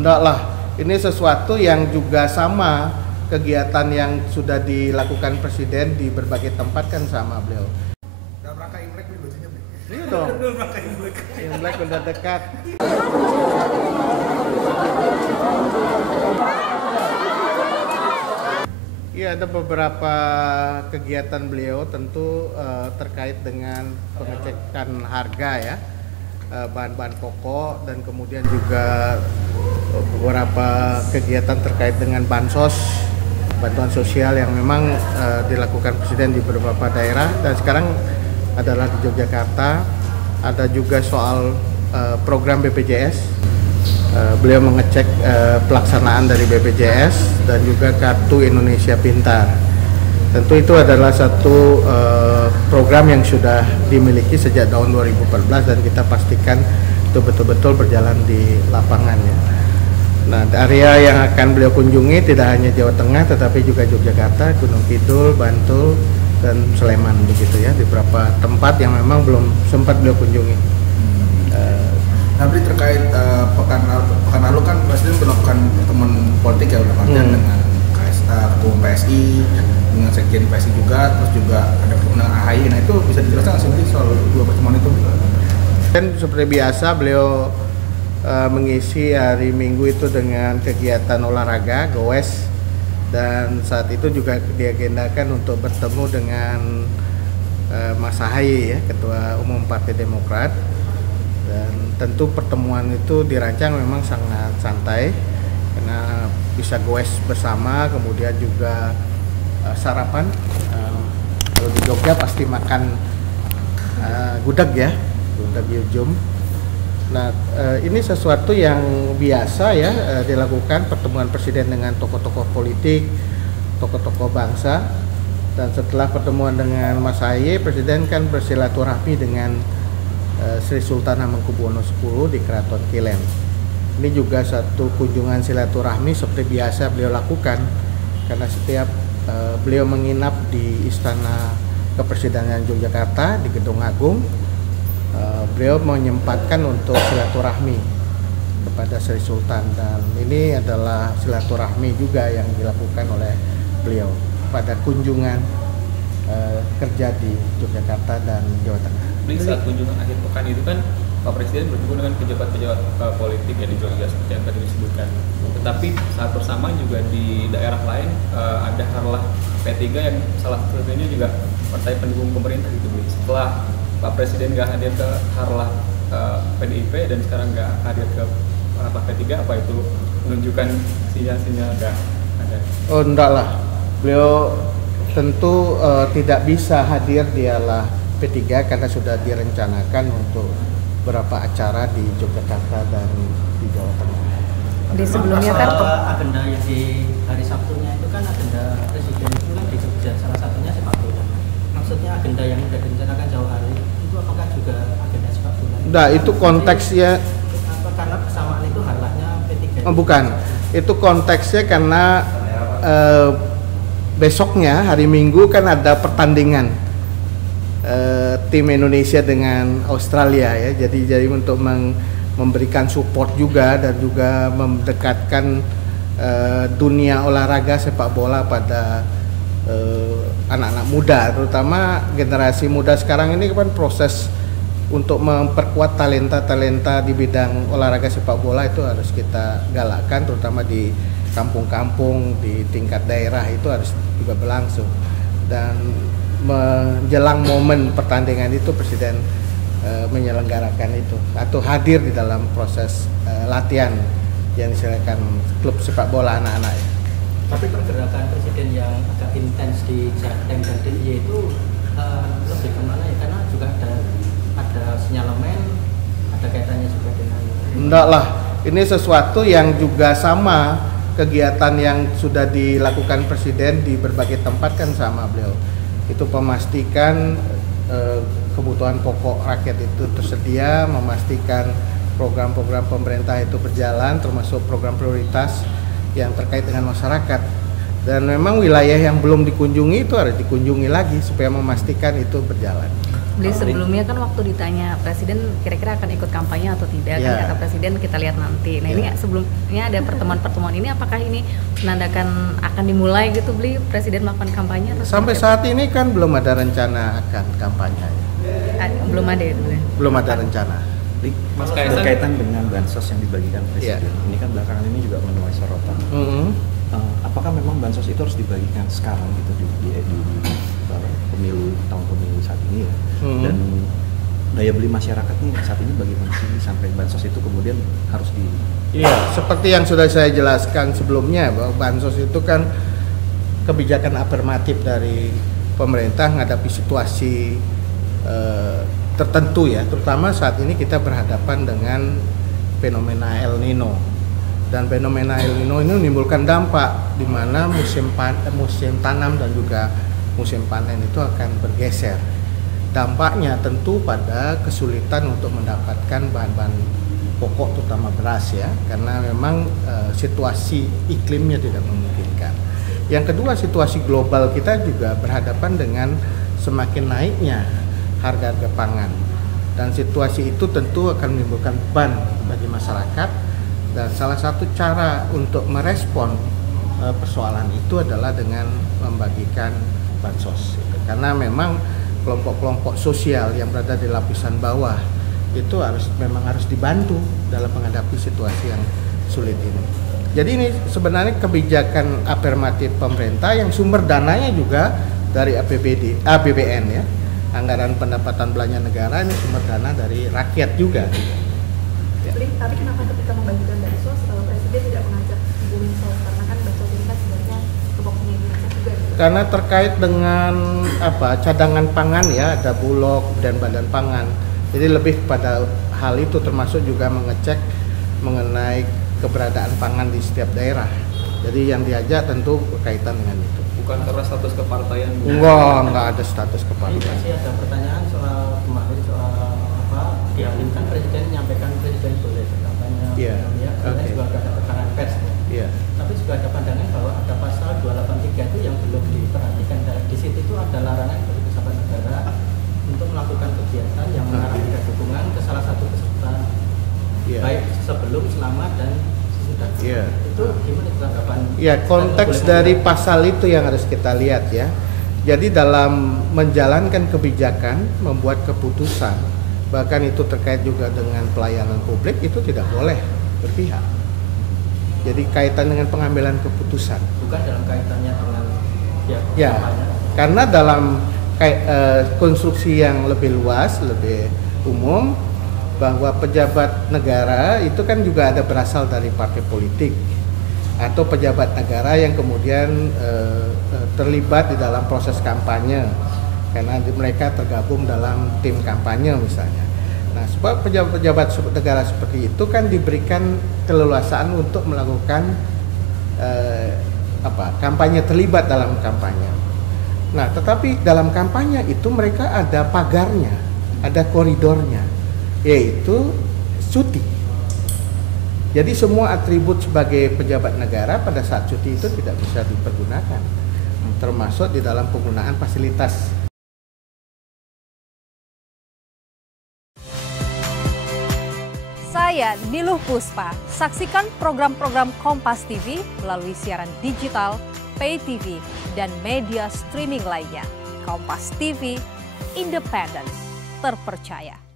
Enggak lah, ini sesuatu yang juga sama kegiatan yang sudah dilakukan Presiden di berbagai tempat kan sama beliau. Dalam rangka Imlek nih bajunya nih. Iya dong. Dalam rangka Imlek. Imlek udah dekat. Iya, ada beberapa kegiatan beliau tentu terkait dengan pengecekan harga ya, bahan-bahan pokok, dan kemudian juga beberapa kegiatan terkait dengan bansos, bantuan sosial yang memang dilakukan Presiden di beberapa daerah, dan sekarang adalah di Yogyakarta. Ada juga soal program BPJS. Beliau mengecek pelaksanaan dari BPJS dan juga Kartu Indonesia Pintar. Tentu itu adalah satu program yang sudah dimiliki sejak tahun 2014 dan kita pastikan itu betul-betul berjalan di lapangan ya. Nah, area yang akan beliau kunjungi tidak hanya Jawa Tengah tetapi juga Yogyakarta, Gunung Kidul, Bantul, dan Sleman begitu ya, di beberapa tempat yang memang belum sempat beliau kunjungi. Tapi terkait pekan lalu kan Presiden melakukan pertemuan politik ya, udah dengan Ketua PSI, dengan Sekjen PSI juga, terus juga ada pertemuan AHY. Nah itu bisa dijelaskan sendiri soal dua pertemuan itu? Dan seperti biasa beliau mengisi hari Minggu itu dengan kegiatan olahraga, goes, dan saat itu juga diagendakan untuk bertemu dengan Mas AHY ya, Ketua Umum Partai Demokrat. Dan tentu pertemuan itu dirancang memang sangat santai karena bisa goes bersama, kemudian juga sarapan. Kalau di Jogja pasti makan gudeg ya, gudeg Yujum. Nah, ini sesuatu yang biasa ya dilakukan pertemuan Presiden dengan tokoh-tokoh politik, tokoh-tokoh bangsa. Dan setelah pertemuan dengan Mas AHY, Presiden kan bersilaturahmi dengan Sri Sultan Hamengkubuwono X di Keraton Kileng. Ini juga satu kunjungan silaturahmi seperti biasa beliau lakukan karena setiap beliau menginap di Istana Kepresidenan Yogyakarta di Gedung Agung, beliau menyempatkan untuk silaturahmi kepada Sri Sultan, dan ini adalah silaturahmi juga yang dilakukan oleh beliau pada kunjungan kerja di Yogyakarta dan Jawa Tengah. Saat kunjungan akhir pekan itu kan Pak Presiden bertemu dengan pejabat-pejabat politik ya di Jogja seperti yang tadi disebutkan. Tetapi saat bersamaan juga di daerah lain ada harlah P3 yang salah satunya juga partai pendukung pemerintah gitu. Setelah Pak Presiden nggak hadir ke harlah PDIP dan sekarang nggak hadir ke harlah P3, apa itu menunjukkan sinyal-sinyal nggak ada? Oh enggak lah, beliau tentu tidak bisa hadir di harlah P3 karena sudah direncanakan untuk beberapa acara di Yogyakarta dan di Jawa Tengah. Di sebelumnya kan agenda yang di hari Sabtunya itu kan agenda Presiden itu kan di Jogja, salah satunya sepak bola. Maksudnya agenda yang sudah direncanakan jauh hari itu apakah juga agenda sepak bola? Nah, itu konteksnya karena kesamaan itu harlahnya P3. Oh, bukan. Itu konteksnya karena besoknya hari Minggu kan ada pertandingan tim Indonesia dengan Australia ya, jadi untuk memberikan support juga dan juga mendekatkan dunia olahraga sepak bola pada anak-anak muda, terutama generasi muda sekarang ini kan proses untuk memperkuat talenta-talenta di bidang olahraga sepak bola itu harus kita galakkan, terutama di kampung-kampung di tingkat daerah itu harus juga berlangsung. Dan menjelang momen pertandingan itu Presiden menyelenggarakan itu atau hadir di dalam proses latihan yang diselenggarakan klub sepak bola anak-anak ya. Tapi pergerakan Presiden yang agak intens di Jateng dan DIY itu lebih kemana ya? Karena juga ada sinyalemen, ada kaitannya juga dengan. Enggak lah, ini sesuatu yang juga sama kegiatan yang sudah dilakukan Presiden di berbagai tempat kan sama beliau. Itu memastikan kebutuhan pokok rakyat itu tersedia, memastikan program-program pemerintah itu berjalan, termasuk program prioritas yang terkait dengan masyarakat. Dan memang wilayah yang belum dikunjungi itu harus dikunjungi lagi supaya memastikan itu berjalan. Beli sebelumnya kan waktu ditanya Presiden kira-kira akan ikut kampanye atau tidak, kan kata Presiden kita lihat nanti. Nah ini sebelumnya ada pertemuan-pertemuan ini, apakah ini menandakan akan dimulai gitu Beli Presiden melakukan kampanye? Atau sampai saat ini kan belum ada rencana akan kampanye. Belum ada itu ya? Belum ada rencana. Mas Kaisang, berkaitan dengan bansos yang dibagikan Presiden, ini kan belakangan ini juga menuai sorotan. Apakah memang bansos itu harus dibagikan sekarang gitu di pemilu, tahun pemilu saat ini ya? Dan daya beli masyarakat nih saat ini bagaimana sih sampai bansos itu kemudian harus di... Iya, seperti yang sudah saya jelaskan sebelumnya bahwa bansos itu kan kebijakan afirmatif dari pemerintah menghadapi situasi tertentu ya, terutama saat ini kita berhadapan dengan fenomena El Nino, dan fenomena El Nino ini menimbulkan dampak di mana musim tanam dan juga musim panen itu akan bergeser. Dampaknya tentu pada kesulitan untuk mendapatkan bahan-bahan pokok terutama beras ya, karena memang situasi iklimnya tidak memungkinkan. Yang kedua, situasi global kita juga berhadapan dengan semakin naiknya harga-harga pangan, dan situasi itu tentu akan menimbulkan beban bagi masyarakat, dan salah satu cara untuk merespon persoalan itu adalah dengan membagikan bansos, karena memang kelompok-kelompok sosial yang berada di lapisan bawah itu memang harus dibantu dalam menghadapi situasi yang sulit ini. Jadi ini sebenarnya kebijakan afirmatif pemerintah yang sumber dananya juga dari APBN ya. Anggaran pendapatan belanja negara ini sumber dana dari rakyat juga. Ya. Tapi kenapa ketika membagikan bansos Presiden tidak mengajak Ibu Mensos, karena kan bansos ini kan sebenarnya tupoksinya Ibu Mensos juga. Karena terkait dengan cadangan pangan ya, ada Bulog dan Badan Pangan. Jadi lebih pada hal itu, termasuk juga mengecek mengenai keberadaan pangan di setiap daerah. Jadi yang diajak tentu berkaitan dengan itu. bukan karena status kepartaian. Enggak ada status Ini kepartaian. masih ada pertanyaan soal kemarin soal apa dihadirkan Presiden menyampaikan Presiden boleh kampanye, Iya. kemudian Oke. juga ada keterangan pers. Iya. Tapi juga ada pandangan bahwa ada pasal 283 itu yang belum diperhatikan. Di situ itu ada larangan bagi pejabat negara untuk melakukan kegiatan yang mengarahkan dukungan ke salah satu peserta, Iya. baik sebelum, selama dan sesudah. Iya. Itu gimana tanggapan? Ya, konteks dari pasal itu yang harus kita lihat ya. Jadi dalam menjalankan kebijakan, membuat keputusan, bahkan itu terkait juga dengan pelayanan publik, itu tidak boleh berpihak. Jadi kaitan dengan pengambilan keputusan. Bukan dalam kaitannya dengan Ya, karena dalam konstruksi yang lebih luas, lebih umum, bahwa pejabat negara itu kan juga ada berasal dari partai politik atau pejabat negara yang kemudian terlibat di dalam proses kampanye karena mereka tergabung dalam tim kampanye misalnya. Nah, sebab pejabat-pejabat negara seperti itu kan diberikan keleluasaan untuk melakukan kampanye, terlibat dalam kampanye. Nah, tetapi dalam kampanye itu mereka ada pagarnya, ada koridornya, yaitu cuti. Jadi semua atribut sebagai pejabat negara pada saat cuti itu tidak bisa dipergunakan, termasuk di dalam penggunaan fasilitas. Saya Niluh Puspa. Saksikan program-program Kompas TV melalui siaran digital, pay TV, dan media streaming lainnya. Kompas TV, independen, terpercaya.